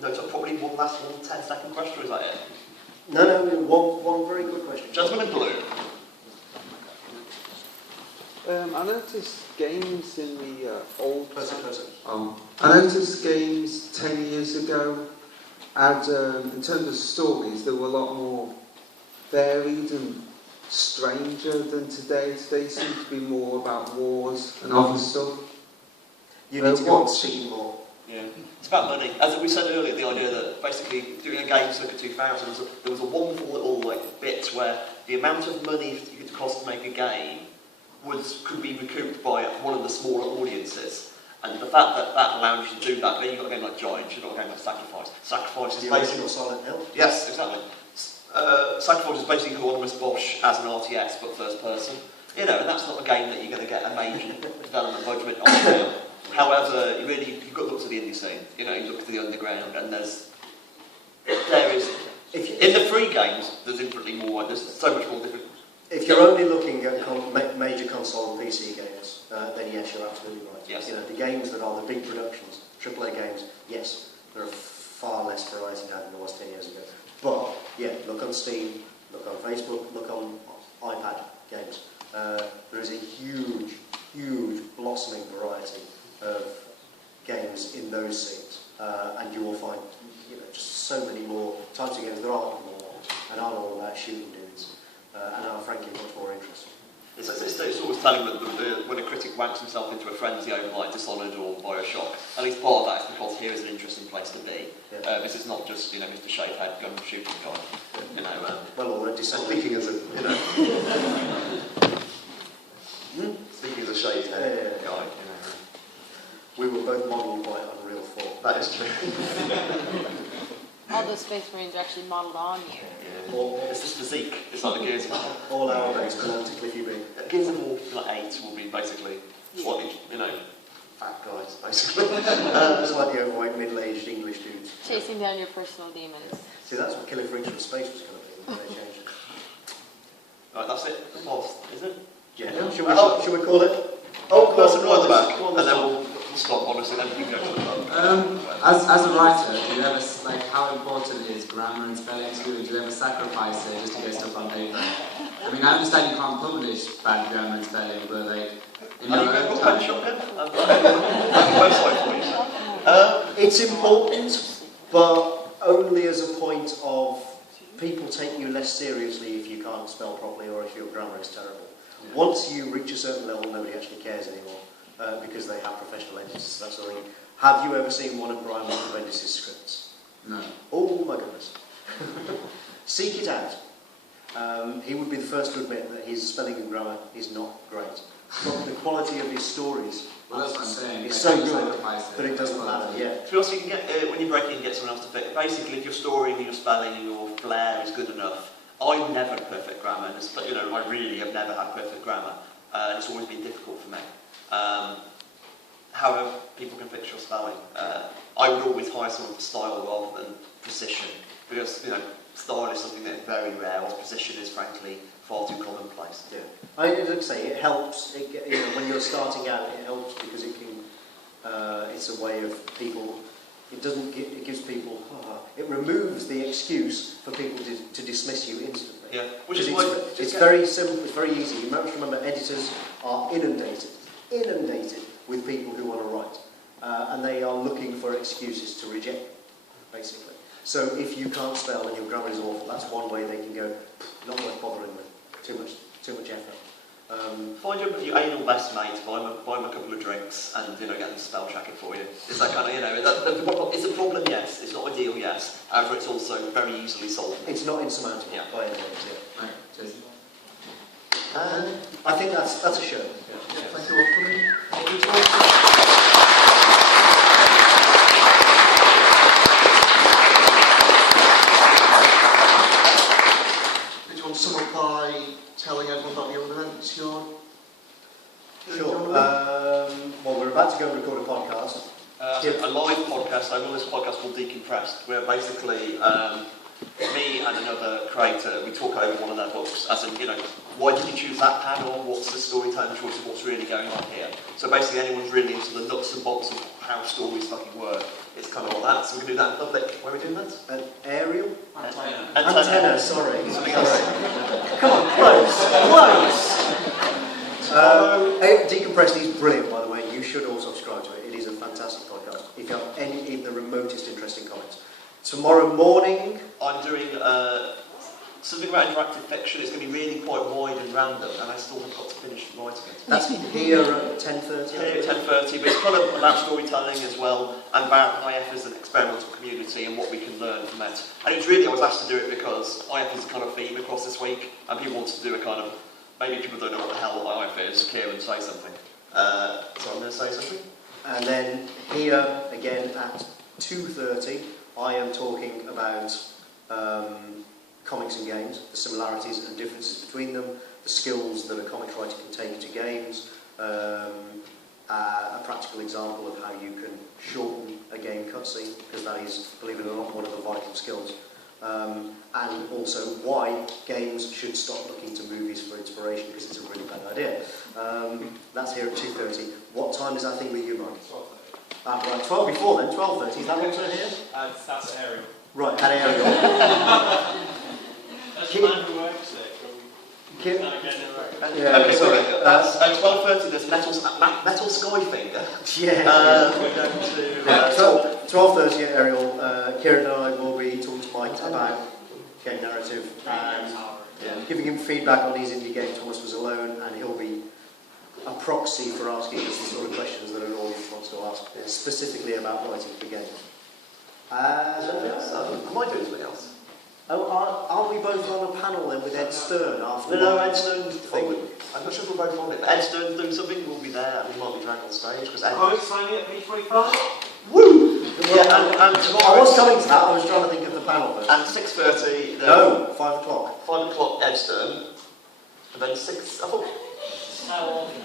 No, so probably one last 10-second question, or is that it? No, one very good question. Gentleman in blue. I noticed games in the old... Person. I noticed games 10 years ago had, in terms of stories, they were a lot more varied and stranger than today. Today seems to be more about wars and other stuff. You need to go on Steam more. Yeah, it's about money. As we said earlier, the idea that basically doing a game circa 2000, there was a wonderful little bit where the amount of money it could cost to make a game could be recouped by one of the smaller audiences. And the fact that that allowed you to do that, then you've got a game like Giants, you've got a game like Sacrifice. Sacrifice is basically... Silent Hill? Yes, exactly. Sacrifice is basically Hieronymus Bosch as an RTS, but first person. You know, and that's not a game that you're going to get a major development budget on. However, you've got to look to the indie scene. You know, you look to the underground, and there is... In the free games, there's infinitely more, there's so much more different... If you're only looking at major console and PC games, then yes, you're absolutely right. Yes. You know, the games that are the big productions, AAA games, yes, there are far less variety now than there was 10 years ago. But, yeah, look on Steam, look on Facebook, look on iPad games. There is a huge, huge blossoming variety of games in those scenes. And you will find just so many more types of games. There aren't more, and aren't all about shooting dudes. And are frankly much more interesting. It's always telling that when a critic wanks himself into a frenzy over like Dishonored or Bioshock, at least part of that is because here is an interesting place to be. Yeah. This is not just Mr. Shakehead gun shooting guy. Well, already speaking as a speaking as a Shakehead guy. We were both modelled by Unreal 4. That is true. All the Space Marines are actually modelled on you. Yeah. It's just physique. It's like the Gears of War. All our days belong to Cliffy B. Gears of War 8 will be basically slightly, fat guys, basically. Slightly overweight, middle-aged English dudes. Chasing down your personal demons. See, that's what Killer Freaks from Space was going to be, when they changed it. Right, that's it. The past, is it? Yeah. Should we call it? Oh, person right at the back. And then we'll stop, honestly, then you can go to the front. As a writer, do you ever, how important is grammar and spelling to you? Do you ever sacrifice it just to get stuff on paper? I mean, I understand you can't publish bad grammar and spelling, but in your own time... It's important, but only as a point of people take you less seriously if you can't spell properly or if your grammar is terrible. Yeah. Once you reach a certain level, nobody actually cares anymore because they have professional editors, that sort of thing. Have you ever seen one of Brian Michael Bendis' scripts? No. Oh my goodness. Seek it out. He would be the first to admit that his spelling and grammar is not great. But the quality of his stories is so good that it doesn't matter. Yeah. To be honest, you can get, when you break in and get someone else to fit, basically if your story and your spelling and your flair is good enough, I've never had perfect grammar, I really have never had perfect grammar. It's always been difficult for me. However, people can fix your spelling. I would always hire someone for style rather than precision, because style is something that is very rare, whilst precision is frankly far too commonplace. Yeah, I would say it helps. When you're starting out, it helps because it can. It's a way of people. It gives people. It removes the excuse for people to dismiss you instantly. Yeah, it's very simple. It's very easy. You must remember, editors are inundated with people who want to write, and they are looking for excuses to reject them, basically. So if you can't spell and your grammar is awful, that's one way they can go. Not worth bothering with. Too much effort. Find your anal best mate, buy him a couple of drinks, and get them to spell check it for you. It's that kind of it's a problem, yes. It's not ideal, yes. However, it's also very easily solved. It's not insurmountable by any means. Yeah. Right. And I think that's a show. Yeah. Thank you all for coming. Thank you. Sum up by telling everyone about the other events you're Sure. Well, we're about to go and record a podcast. A live podcast. I run this podcast called Decompressed, where basically me and another creator, we talk over one of their books, as in, why did you choose that panel? What's the storytelling choice of what's really going on here? So basically, anyone's really into the nuts and bolts of how stories fucking work, it's kind of what that that, so we can do that in public. Where are we doing that? An aerial? Antenna. Sorry. Something else. Come on, close. Decompressed is brilliant, by the way. You should all subscribe to it. It is a fantastic podcast. If you have even the remotest interest in comics. Tomorrow morning, I'm doing something about interactive fiction. It's going to be really quite wide and random, and I still have got to finish writing it. that's here at 10:30. Here at 10:30, but it's kind of about storytelling as well, and about IF as an experimental community and what we can learn from it. And it's really, I was asked to do it because IF is a kind of theme across this week, and people want to do a kind of, maybe people don't know what the hell IF is. Kieron, say something. So I'm going to say something. And then here, again at 2:30, I am talking about comics and games, the similarities and differences between them, the skills that a comics writer can take to games, a practical example of how you can shorten a game cutscene, because that is, believe it or not, one of the vital skills. And also why games should stop looking to movies for inspiration, because it's a really bad idea. That's here at 2:30. What time is that thing with you, Mike? Right, 12 before then, 12:30. Is that also here? That's Ariel. Right, at Ariel. That's the man who works there. Okay, sorry. That's at 12:30. There's metal sky finger. Yeah. We're going to 12:30 at Ariel. Kieron and I will be talking to Mike about game narrative and giving him feedback on his indie game. Thomas was alone, and he'll be a proxy for asking us the sort of questions that an audience wants to ask, specifically about writing for games. something else. Am I doing something else? Oh, aren't we both on a panel then with Ed Stern after? No, Ed Stern's thing. I'm not sure if we're both on it. But Ed Stern's doing something. We'll be there, and we might be dragged on stage because Ed. Oh, it's signing at page 45. Woo! Yeah, and tomorrow. I was coming to that. I was trying to think of the panel. But... And 6:30. No, 5 o'clock. 5 o'clock, Ed Stern. And then 6. I thought. How often?